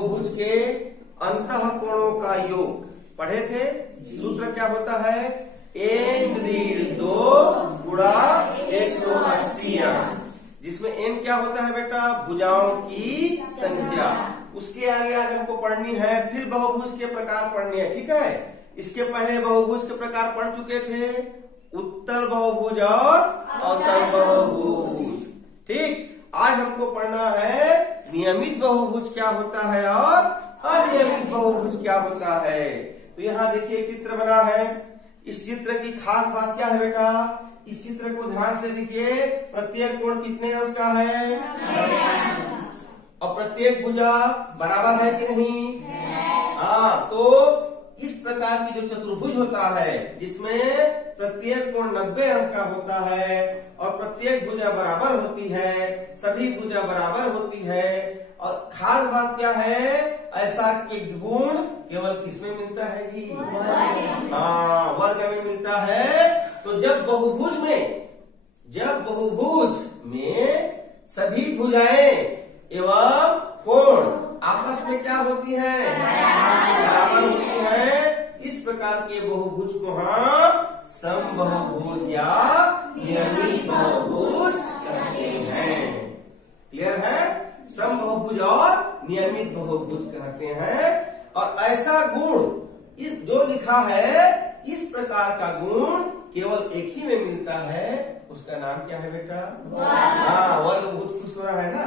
बहुभुज के अंतःकोणों का योग पढ़े थे। सूत्र क्या होता है? 1/2 गुणा 180 अंश, जिसमें n क्या होता है बेटा? भुजाओं की संख्या। उसके आगे आज हमको पढ़नी है फिर बहुभुज के प्रकार पढ़ने हैं, ठीक है। इसके पहले बहुभुज के प्रकार पढ़ चुके थे, उत्तल बहुभुज और अवतल बहुभुज, ठीक। आज हमको पढ़ना है नियमित बहुभुज क्या होता है और अनियमित बहुभुज क्या होता है। तो यहाँ देखिए चित्र बना है। इस चित्र की खास बात क्या है बेटा? इस चित्र को ध्यान से देखिए। प्रत्येक कोण कितने अंश का है? और प्रत्येक भुजा बराबर है कि नहीं? हाँ, तो इस प्रकार की जो चतुर्भुज होता है जिसमें प्रत्येक कोण 90 अंश का होता है और प्रत्येक भुजा बराबर होती है, सभी भुजा बराबर होती है। और खास बात क्या है? ऐसा के गुण केवल किसमें मिलता है जी? हाँ, वर्ग में मिलता है। तो जब बहुभुज में सभी भुजाएं एवं कोण आपस में क्या होती है? बराबर होती है। इस प्रकार के बहुभुज को हम समबहुभुज या नियमित बहुभुज कहते हैं। क्लियर है? समबहुभुज और नियमित बहुभुज कहते हैं। और ऐसा गुण इस जो लिखा है, इस प्रकार का गुण केवल एक ही में मिलता है। उसका नाम क्या है बेटा? हाँ, वर्ग बहुत खुश हो रहा है ना।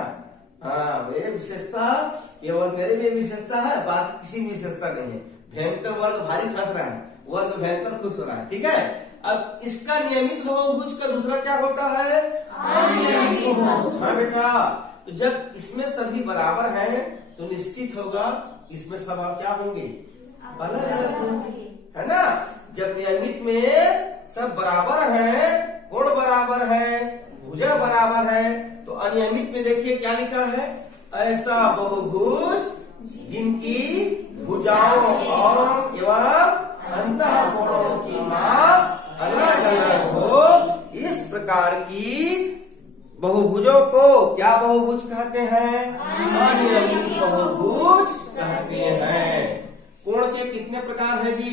हाँ, वे विशेषता केवल मेरे में विशेषता है, बाकी किसी में विशेषता नहीं है। भयंकर वर्ग भारी फंस रहा है, वर्ग भयंकर खुश हो रहा है, ठीक है। अब इसका नियमित बहुभुज का दूसरा क्या होता है? अनियमित बहुभुज। हाँ बेटा, तो जब इसमें सभी बराबर हैं तो निश्चित होगा इसमें सब क्या होंगे? अलग अलग होंगे, है ना। जब नियमित में सब बराबर है, कोण बराबर है, भुजा बराबर है, तो अनियमित में देखिए क्या लिखा है? ऐसा बहुभुज जिनकी भुजाओं और एवं अंतःकोणों की माप अलग अलग हो, इस प्रकार की बहुभुजों को क्या बहुभुज कहते हैं? अनियमित बहुभुज कहते हैं। कोण के कितने प्रकार है जी?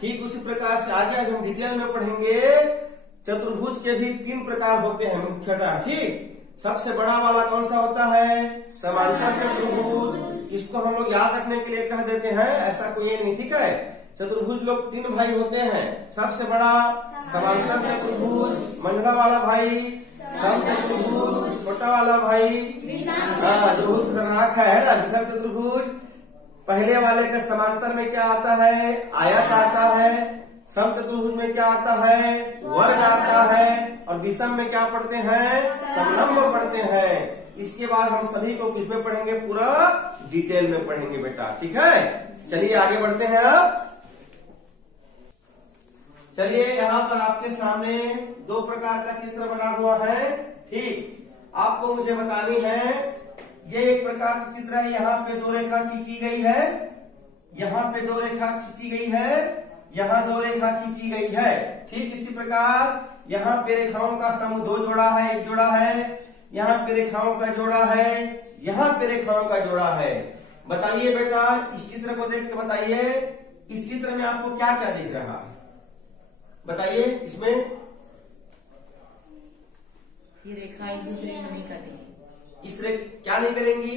ठीक उसी प्रकार से आगे हम डिटेल में पढ़ेंगे। चतुर्भुज के भी 3 प्रकार होते हैं मुख्यतः, ठीक। सबसे बड़ा वाला कौन सा होता है? समांतर चतुर्भुज। इसको हम लोग याद रखने के लिए कह देते हैं, ऐसा कोई नहीं, ठीक है। चतुर्भुज लोग 3 भाई होते हैं। सबसे बड़ा समांतर चतुर्भुज, मंझला वाला भाई सम चतुर्भुज, छोटा वाला भाई जो बहुत खतरनाक है ना, विषम चतुर्भुज। पहले वाले के समांतर में क्या आता है? आयत आता है। सम चतुर्भुज में क्या आता है? वर्ग आता है। और विषम में क्या पढ़ते हैं? समलंब पढ़ते हैं। इसके बाद हम सभी को किस में पढ़ेंगे? पूरा डिटेल में पढ़ेंगे बेटा, ठीक है। चलिए आगे बढ़ते हैं। अब चलिए यहाँ पर आपके सामने 2 प्रकार का चित्र बना हुआ है, ठीक। आपको मुझे बतानी है, ये एक प्रकार का चित्र है। यहाँ पे 2 रेखा खींची गई है, यहाँ पे 2 रेखा खींची गई है, यहाँ 2 रेखा खींची गई है, ठीक। इसी प्रकार यहाँ पे रेखाओं का समूह 2 जोड़ा है, 1 जोड़ा है। यहाँ पे रेखाओं का जोड़ा है, यहाँ पे रेखाओं का जोड़ा है। बताइए बेटा, इस चित्र को देख के बताइए, इस चित्र में आपको क्या क्या दिख रहा है? बताइए। इसमें ये रेखा एक दूसरे को नहीं काटेंगी। इस क्या नहीं करेंगी?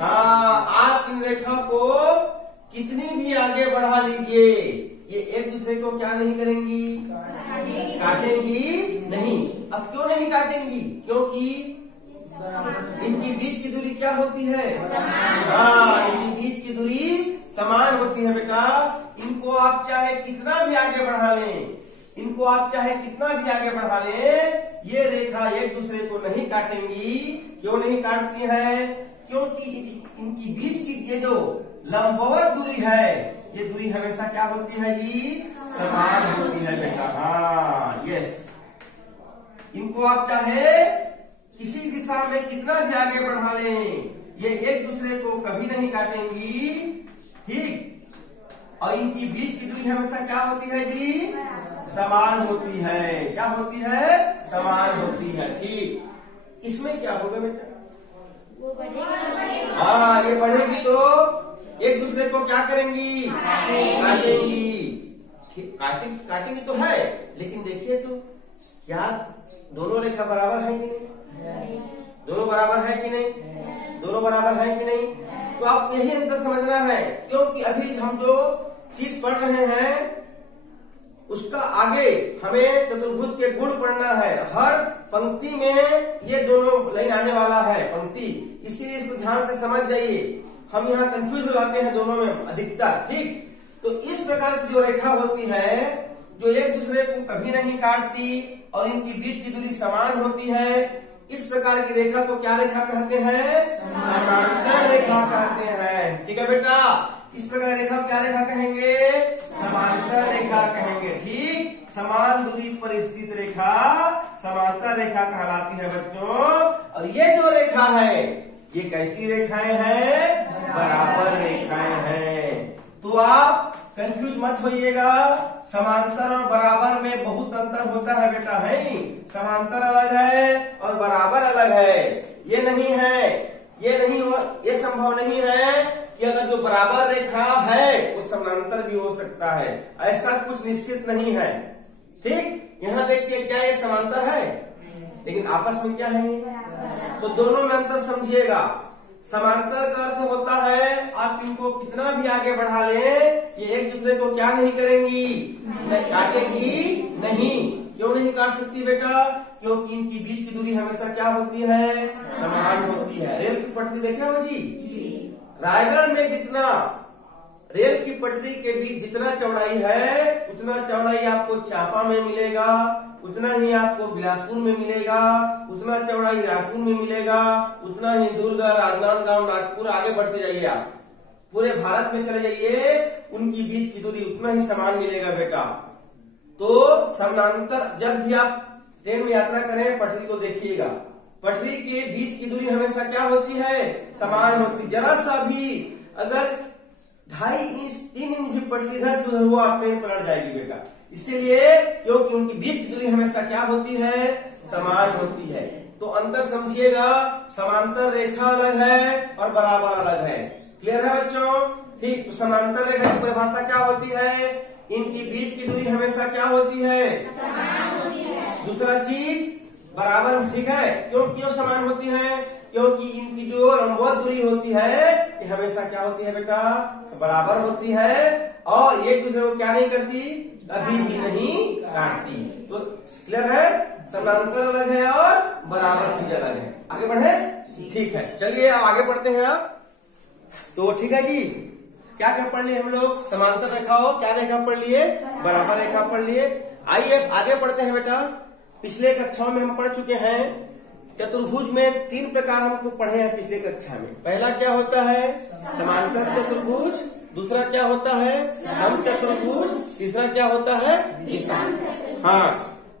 हाँ, आप इन रेखा को कितनी भी आगे बढ़ा लीजिए, ये एक दूसरे को क्या नहीं करेंगी? काटेंगी नहीं। अब क्यों नहीं काटेंगी? क्योंकि इनकी बीच की दूरी क्या होती है? हाँ, इनकी बीच की दूरी समान होती है बेटा। इनको आप चाहे कितना भी आगे बढ़ा लें, इनको आप चाहे कितना भी आगे बढ़ा लें, ये रेखा एक दूसरे को नहीं काटेंगी। क्यों नहीं काटती है? क्योंकि इनकी बीच की ये जो लंबवत दूरी है, ये दूरी हमेशा क्या होती है जी? समान होती है बेटा। हाँ, यस। इनको आप चाहे किसी दिशा में कितना भी आगे बढ़ा लें, ये एक दूसरे को कभी नहीं काटेंगी, ठीक। और इनकी बीच की दूरी हमेशा क्या होती है जी? समान होती है। क्या होती है? समान होती है, ठीक। इसमें क्या होगा बेटा? वो बढ़ेगा हाँ, ये बढ़ेगी तो एक दूसरे को क्या करेंगी, काटेंगी। काटेंगी तो है, लेकिन देखिए तो क्या दोनों रेखा बराबर है कि नहीं? दोनों बराबर है कि नहीं? दोनों बराबर है कि नहीं? तो आप यही अंतर समझना है, क्योंकि अभी हम जो चीज पढ़ रहे हैं उसका आगे हमें चतुर्भुज के गुण पढ़ना है। हर पंक्ति में ये दोनों लाइन आने वाला है पंक्ति, इसीलिए इसको ध्यान से समझ जाइए। हम यहाँ कंफ्यूज हो जाते हैं दोनों में अधिकतर, ठीक। तो इस प्रकार की जो रेखा होती है जो एक दूसरे को कभी नहीं काटती और इनकी बीच की दूरी समान होती है, इस प्रकार की रेखा को क्या रेखा कहते हैं? समांतर रेखा कहते हैं। ठीक है बेटा, इस प्रकार रेखा क्या रेखा कहेंगे? समांतर रेखा कहेंगे। ठीक, समान दूरी पर स्थित रेखा समांतर रेखा कहलाती है बच्चों। और ये जो रेखा है ये कैसी रेखाएं हैं? बराबर रेखाएं हैं। तो आप कंफ्यूज मत होइएगा, समांतर और बराबर में बहुत अंतर होता है बेटा, है नहीं? समांतर अलग है और बराबर अलग है। ये नहीं है, ये नहीं हो, ये संभव नहीं है कि अगर जो बराबर रेखा है वो समांतर भी हो सकता है, ऐसा कुछ निश्चित नहीं है। ठीक, यहाँ देखिए क्या ये समांतर है, लेकिन आपस में क्या है? तो दोनों में अंतर समझिएगा। समांतर का अर्थ होता है आप इनको कितना भी आगे बढ़ा लें, ये एक दूसरे को क्या नहीं करेंगी? काटेंगी नहीं। क्यों नहीं काट सकती बेटा? क्योंकि इनकी बीच की दूरी हमेशा क्या होती है? समान होती है। रेल की पटरी देखे हो जी? रायगढ़ में जितना रेल की पटरी के बीच जितना चौड़ाई है उतना चौड़ाई आपको चांपा में मिलेगा, उतना ही आपको बिलासपुर में मिलेगा, उतना चौड़ाई रायपुर में मिलेगा, उतना ही दुर्ग, राजनांदगांव, नागपुर, आगे बढ़ते जाइए आप पूरे भारत में चले जाइए, उनकी बीच की दूरी उतना ही समान मिलेगा बेटा। तो समांतर जब भी आप ट्रेन में यात्रा करें पटरी को देखिएगा, पटरी के बीच की दूरी हमेशा क्या होती है? समान होती। जरा सा भी अगर 2.5 इंच 3 इंच भी पटरी इधर से उधर हुआ ट्रेन पलट जाएगी बेटा, इसीलिए क्योंकि उनकी बीच की दूरी हमेशा क्या होती है? समान होती है। तो अंतर समझिएगा, समांतर रेखा अलग है और बराबर अलग है। क्लियर है बच्चों? ठीक, तो समांतर रेखा की परिभाषा क्या होती है? इनकी बीच की दूरी हमेशा क्या होती है? समान होती है। दूसरा चीज बराबर, ठीक है। क्यों समान होती है? क्योंकि इनकी जो लंबवत दूरी होती है ये हमेशा क्या होती है बेटा? बराबर होती है और एक दूसरे को क्या नहीं करती? कभी भी नहीं काटती। तो क्लियर है, समांतर अलग है और बराबर चीज अलग है। आगे बढ़े? ठीक है, चलिए आगे बढ़ते हैं आप। तो ठीक है जी, क्या क्या पढ़ लिए हम लोग? समांतर रेखा हो क्या रेखा पढ़ लिए? बराबर रेखा पढ़ लिए। आइए आगे बढ़ते हैं बेटा। पिछले कक्षाओं में हम पढ़ चुके हैं चतुर्भुज में 3 प्रकार हमको पढ़े हैं पिछले कक्षा में। पहला क्या होता है? समांतर चतुर्भुज। दूसरा क्या होता है? समचतुर्भुज। तीसरा क्या होता है? विषम। हाँ,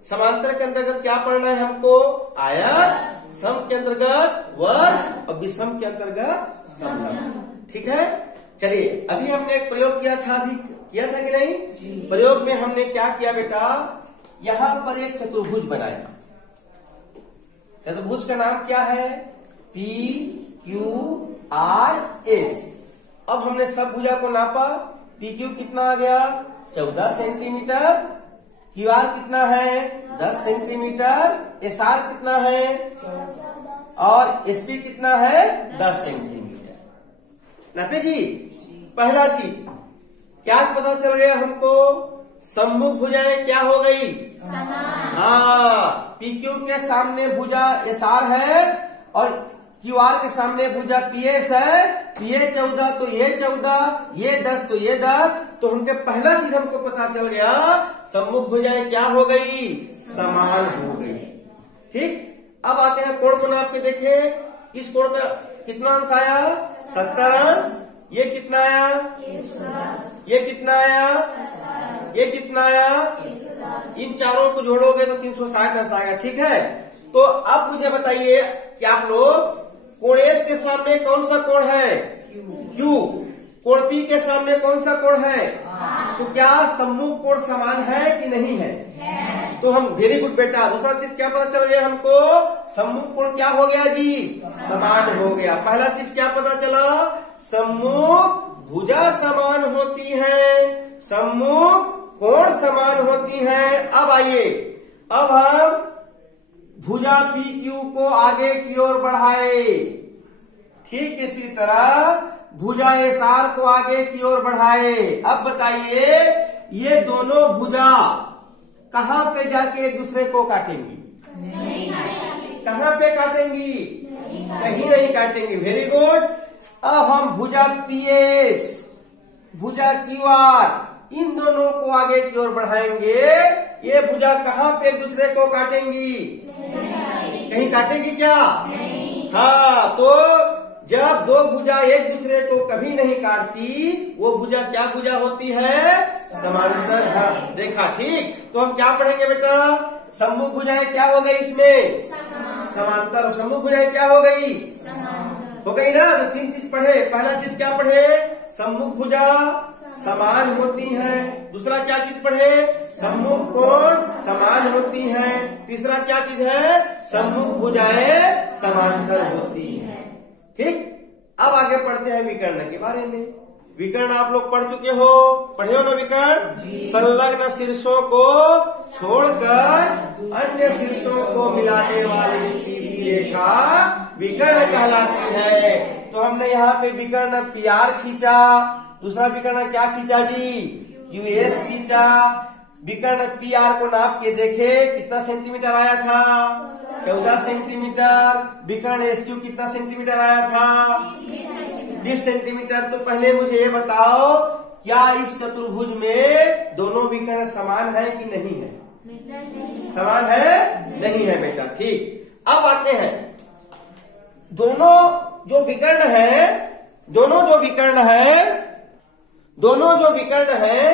समांतर के अंतर्गत क्या पढ़ना है हमको? आयत। सम के अंतर्गत वर्ग और विषम के अंतर्गत समलंब। ठीक है, चलिए अभी हमने एक प्रयोग किया था, अभी किया था कि नहीं? प्रयोग में हमने क्या किया बेटा? यहाँ पर एक चतुर्भुज बनाया। चतुर्भुज का नाम क्या है? PQRS। अब हमने सब भुजा को नापा। PQ कितना आ गया? 14 सेंटीमीटर। QR कितना है? 10 सेंटीमीटर। SR कितना है? और SP कितना है? 10 सेंटीमीटर। नापे जी। पहला चीज क्या पता चल गया हमको? सम्मुख भुजाएं क्या हो गई? हाँ, PQ के सामने भुजा SR है और QR के सामने भुजा PS है। ये 14 तो ये 14, ये 10 तो ये 10। तो उनके पहला चीज हमको पता चल गया, सम्मुख भुजाएं क्या हो गई? समान हो गई। ठीक, अब आते हैं कोण को नाप के देखें। इस कोण का कितना अंश आया? 70 अंश। ये कितना आया? ये कितना आया? ये कितना आया? इन चारों को जोड़ोगे तो 360 अंश आएगा। ठीक है, तो अब मुझे बताइए कि आप लोग कोण S के सामने कौन सा कोण है? Q। कोण P के सामने कौन सा कोण है? तो क्या सम्मुख कोण समान है कि नहीं है? तो हम वेरी गुड बेटा। दूसरा चीज क्या पता चल गया हमको? सम्मुख कोण क्या हो गया जी? समान हो गया। पहला चीज क्या पता चला? सम्मुख भुजा समान होती है, सम्मुख कोण समान होती है। अब आइए, अब हम भुजा PQ को आगे की ओर बढ़ाए, ठीक इसी तरह भुजा SR को आगे की ओर बढ़ाए। अब बताइए ये दोनों भुजा कहां पे जाके एक दूसरे को काटेंगी? कहां पे काटेंगी? कहीं नहीं काटेंगी। Very good. अब हम भुजा PS, भुजा QR, इन दोनों को आगे की ओर बढ़ाएंगे। ये भुजा कहां पे एक दूसरे को काटेंगी? कहीं काटेंगी क्या? हाँ, तो जब दो भुजा एक दूसरे को कभी नहीं काटती, वो भुजा क्या भुजा होती है? समांतर रेखा। ठीक, तो हम क्या पढ़ेंगे बेटा? सम्मुख भुजाएं क्या हो गई इसमें? समांतर। सम्मुख भुजाएं क्या हो गई? हो गई ना। तो तीन चीज पढ़े। पहला चीज क्या पढ़े? सम्मुख भुजा समान होती है। दूसरा क्या चीज पढ़े? सम्मुख कोण समान होती है। तीसरा क्या चीज है? सम्मुख भुजाएं समांतर होती है। ठीक, अब आगे पढ़ते हैं विकर्ण के बारे में। विकर्ण आप लोग पढ़ चुके हो, पढ़े हो ना विकर्ण? संलग्न शीर्षों को छोड़कर अन्य शीर्षों को मिलाने वाली सीधी रेखा विकर्ण कहलाती है। तो हमने यहाँ पे विकर्ण PR खींचा, दूसरा विकर्ण क्या खींचा जी? US खींचा। विकर्ण PR को नाप के देखे कितना सेंटीमीटर आया था? 14 सेंटीमीटर। विकर्ण SQ कितना सेंटीमीटर आया था? 20 सेंटीमीटर। तो पहले मुझे ये बताओ, क्या इस चतुर्भुज में दोनों विकर्ण समान है कि नहीं है? समान है? नहीं है बेटा। ठीक, अब आते हैं दोनों जो विकर्ण है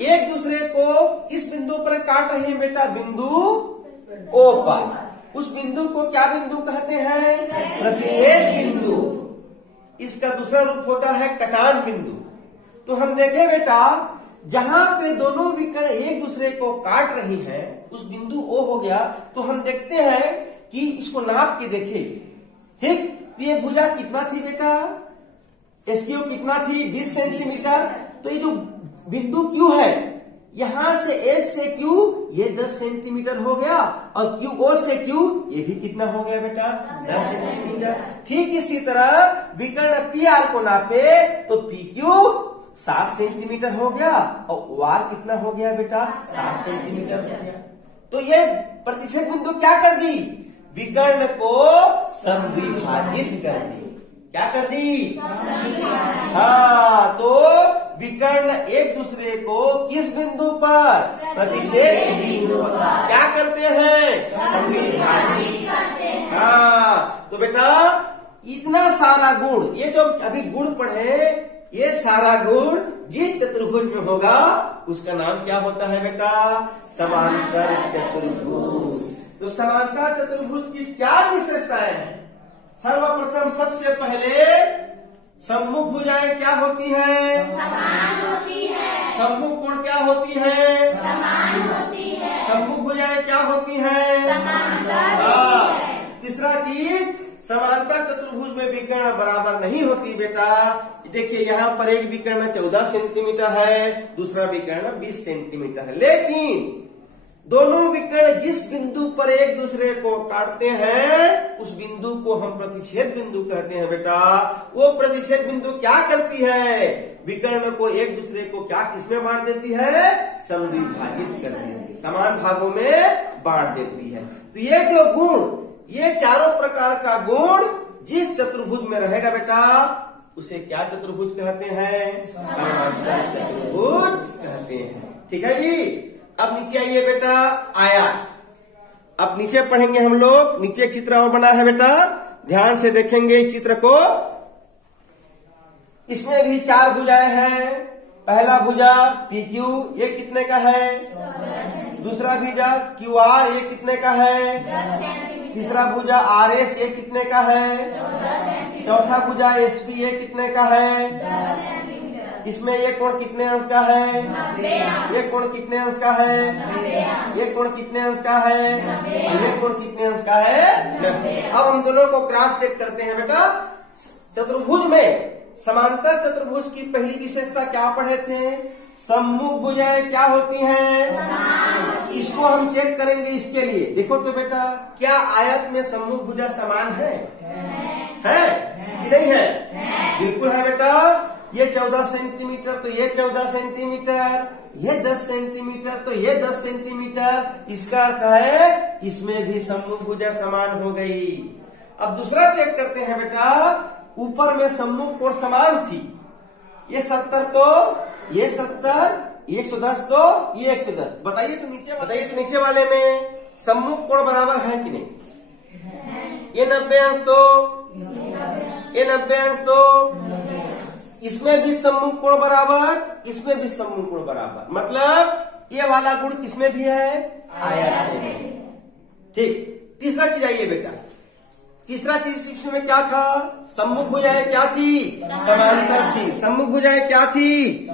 एक दूसरे को किस बिंदु पर काट रहे हैं बेटा? बिंदु O पर। उस बिंदु को क्या बिंदु कहते हैं? प्रतिच्छेद बिंदु। इसका दूसरा रूप होता है कटान बिंदु। तो हम देखें बेटा, जहां पे दोनों विकर्ण एक दूसरे को काट रही हैं, उस बिंदु O हो गया। तो हम देखते हैं कि इसको नाप के देखें। ठीक, तो ये भुजा कितना थी बेटा? SQ कितना थी? 20 सेंटीमीटर। तो ये जो बिंदु Q है, यहां से S से Q ये 10 सेंटीमीटर हो गया, और QO से Q ये भी कितना हो गया बेटा? 10 सेंटीमीटर। ठीक इसी तरह विकर्ण PR को नापे तो PQ 7 सेंटीमीटर हो गया, और OR कितना हो गया बेटा? 7 सेंटीमीटर हो गया। तो ये प्रतिच्छेद बिंदु क्या कर दी? विकर्ण को समविभाजित कर दी। क्या कर दी? हाँ, तो विकर्ण एक दूसरे को किस बिंदु पर? प्रतिच्छेद बिंदु पर क्या करते हैं? समविभाजित करते हैं। हाँ, तो बेटा इतना सारा गुण, ये जो अभी गुण पढ़े, ये सारा गुण जिस चतुर्भुज में होगा उसका नाम क्या होता है बेटा? समांतर चतुर्भुज। तो समांतर चतुर्भुज की 4 विशेषताएं हैं। सर्वप्रथम सबसे पहले सम्मुख भुजाएं क्या होती है? समान होती है। सम्मुख कोण क्या होती है? समान होती है। सम्मुख भुजाएं क्या होती है? समांतर होती है। तीसरा चीज, समांतर चतुर्भुज में विकर्ण बराबर नहीं होती बेटा। देखिए यहाँ पर एक विकर्ण 14 सेंटीमीटर है, दूसरा विकर्ण 20 सेंटीमीटर है, लेकिन दोनों विकर्ण जिस बिंदु पर एक दूसरे को काटते हैं उस बिंदु को हम प्रतिच्छेद बिंदु कहते हैं बेटा। वो प्रतिच्छेद बिंदु क्या करती है? विकर्ण को एक दूसरे को क्या किसमें बांट देती है? समविभाजित कर देती है, समान भागों में बांट देती है। तो ये जो गुण, ये चारों प्रकार का गुण जिस चतुर्भुज में रहेगा बेटा, उसे क्या चतुर्भुज कहते हैं? समांतर चतुर्भुज कहते हैं। ठीक है जी। अब नीचे आइए बेटा, आयत। अब नीचे पढ़ेंगे हम लोग। नीचे एक चित्र और बना है बेटा, ध्यान से देखेंगे इस चित्र को। इसमें भी 4 भुजाएं हैं। पहला भुजा PQ, ये कितने का है? दूसरा भुजा QR, ये कितने का है? तीसरा भुजा RS, ये कितने का है? चौथा भुजा SP, ये कितने का है? इसमें ये कोण कितने अंश का है? ये कोण कितने अंश का है? ये कोण कितने अंश का है? ये कोण कितने अंश का है? 90। अब हम दोनों को क्रॉस चेक करते हैं बेटा। चतुर्भुज में समांतर चतुर्भुज की पहली विशेषता क्या पढ़े थे? सम्मुख भुजाएं क्या होती हैं? इसको हम चेक करेंगे। इसके लिए देखो तो बेटा, क्या आयत में सम्मुख भुजा समान है कि नहीं है? बिल्कुल है बेटा। ये 14 सेंटीमीटर तो ये 14 सेंटीमीटर, ये 10 सेंटीमीटर तो ये 10 सेंटीमीटर। इसका अर्थ है इसमें भी सम्मुख भुजा समान हो गई। अब दूसरा चेक करते हैं बेटा। ऊपर में सम्मुख कोण समान थी, ये 70 तो ये 70, 110 तो ये 110। बताइए तो नीचे वाले में सम्मुख कोण बराबर है कि नहीं? ये 90 अंश तो ये 90 अंश तो इसमें भी सम्मुख कोण बराबर, इसमें भी सम्मुख कोण बराबर। मतलब ये वाला गुण किसमें भी है? आयत में। ठीक। तीसरा चीज आइए बेटा। तीसरा चीज इसमें क्या था? सम्मुख भुजाएं क्या थी? समांतर थी। सम्मुख भुजाएं क्या थी?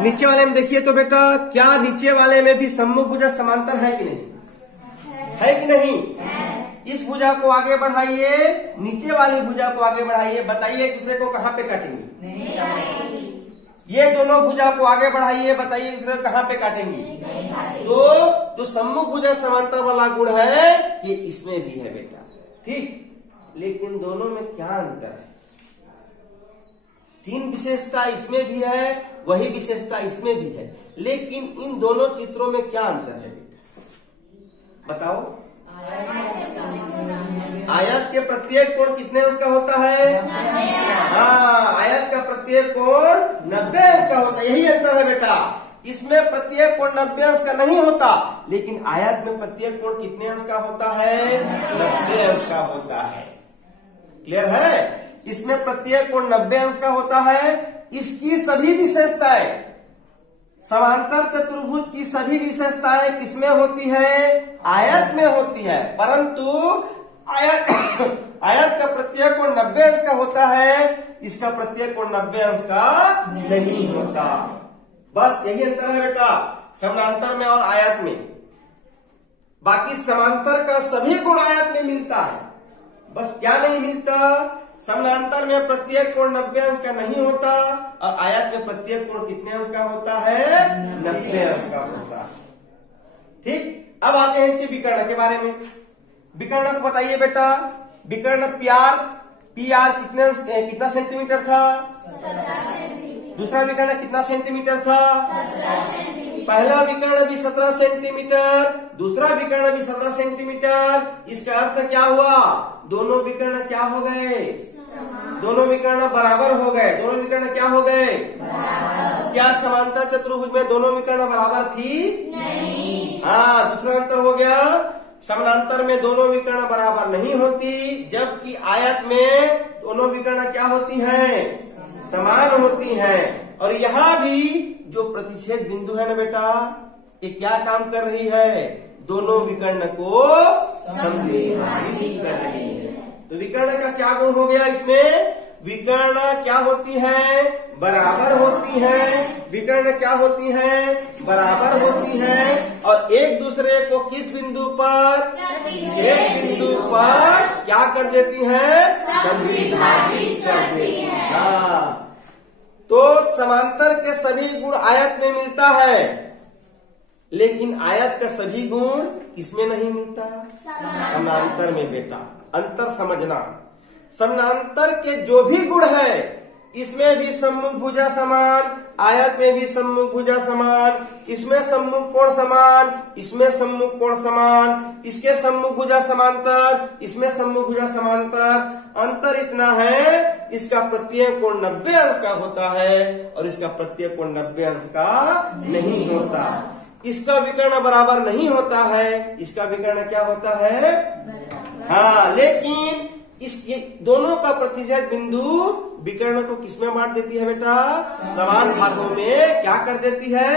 नीचे वाले में देखिए तो बेटा, क्या नीचे वाले में भी सम्मुख भुजा समांतर है कि नहीं? है कि नहीं? इस भुजा को आगे बढ़ाइए, नीचे वाली भुजा को आगे बढ़ाइए। बताइए एक दूसरे को कहाँ पे काटेंगे? ये दोनों भुजा को आगे बढ़ाइए, बताइए एक दूसरे को कहाँ पे काटेंगे? तो जो सम्मुख भुजा समांतर वाला गुण है ये इसमें भी है बेटा। ठीक। लेकिन दोनों में क्या अंतर है? 3 विशेषता इसमें भी है, वही विशेषता इसमें भी है, लेकिन इन दोनों चित्रों में क्या अंतर है बेटा? बताओ। आयत के प्रत्येक कोण कितने अंश का होता है? हाँ, आयत का प्रत्येक कोण 90 अंश का होता है। यही अंतर है बेटा। इसमें प्रत्येक कोण 90 अंश का नहीं होता, लेकिन आयत में प्रत्येक कोण कितने अंश का होता है? 90 अंश का होता है। क्लियर है? इसमें प्रत्येक कोण 90 अंश का होता है। इसकी सभी विशेषताएं, समांतर चतुर्भुज की सभी विशेषताएं किसमें होती है? आयत में होती है। परंतु आयत का प्रत्येक कोण 90 अंश का होता है, इसका प्रत्येक कोण 90 अंश का नहीं होता। बस यही अंतर है बेटा समांतर में और आयत में। बाकी समांतर का सभी गुण आयत में मिलता है, बस क्या नहीं मिलता? समांतर में प्रत्येक कोण 90 अंश का नहीं होता और आयत में प्रत्येक कोण कितने अंश का होता है? 90 अंश का होता है। ठीक। अब आते हैं इसके विकर्ण के बारे में। विकर्ण को बताइए बेटा। विकर्ण पीआर कितना सेंटीमीटर था? 17 सेंटीमीटर। दूसरा विकर्ण कितना सेंटीमीटर था? 17 सेंटीमीटर। पहला विकर्ण भी 17 सेंटीमीटर, दूसरा विकर्ण भी 17 सेंटीमीटर। इसका अर्थ क्या हुआ? दोनों विकर्ण क्या हो गए? दोनों विकर्ण बराबर हो गए। दोनों विकर्ण क्या हो गए? क्या समांतर चतुर्भुज में दोनों विकर्ण बराबर थी? नहीं। हाँ, दूसरा अंतर हो गया। समानांतर में दोनों विकर्ण बराबर नहीं होती, जबकि आयत में दोनों विकर्ण क्या होती हैं? समान होती हैं। और यहाँ भी जो प्रतिच्छेद बिंदु है ना बेटा, ये क्या काम कर रही है? दोनों विकर्ण को समद्विभाजित कर रही है। तो विकर्ण का क्या गुण हो गया इसमें? विकर्ण क्या होती है? बराबर होती है। विकर्ण क्या होती है? बराबर होती है। और एक दूसरे को किस बिंदु पर? प्रतिच्छेद बिंदु पर क्या कर देती है? समद्विभाजित कर देती है। हाँ, तो समांतर के सभी गुण आयत में मिलता है, लेकिन आयत का सभी गुण किसमें नहीं मिलता? समांतर में बेटा। अंतर समझना। समांतर के जो भी गुण है, इसमें भी सम्मुख भुजा समान, आयत में भी सम्मुख भुजा समान, इसमें सम्मुख कोण समान, इसमें सम्मुख कोण समान, इसके सम्मुख भुजा समांतर, इसमें सम्मुख भुजा समांतर। अंतर इतना है, इसका प्रत्येक कोण 90 अंश का होता है और इसका प्रत्येक कोण 90 अंश का नहीं होता। इसका विकर्ण बराबर नहीं होता है, इसका विकर्ण क्या होता है? हाँ, लेकिन ये दोनों का प्रतिच्छेद बिंदु विकर्ण को किसमें बांट देती है बेटा? समान भागों में क्या कर देती है?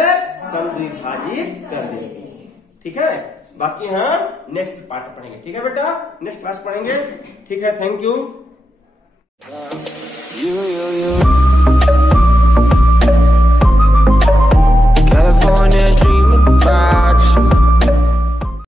समद्विभाजित कर देती है। ठीक है। बाकी हम नेक्स्ट पार्ट पढ़ेंगे। ठीक है बेटा, नेक्स्ट क्लास पढ़ेंगे। ठीक है, थैंक यू।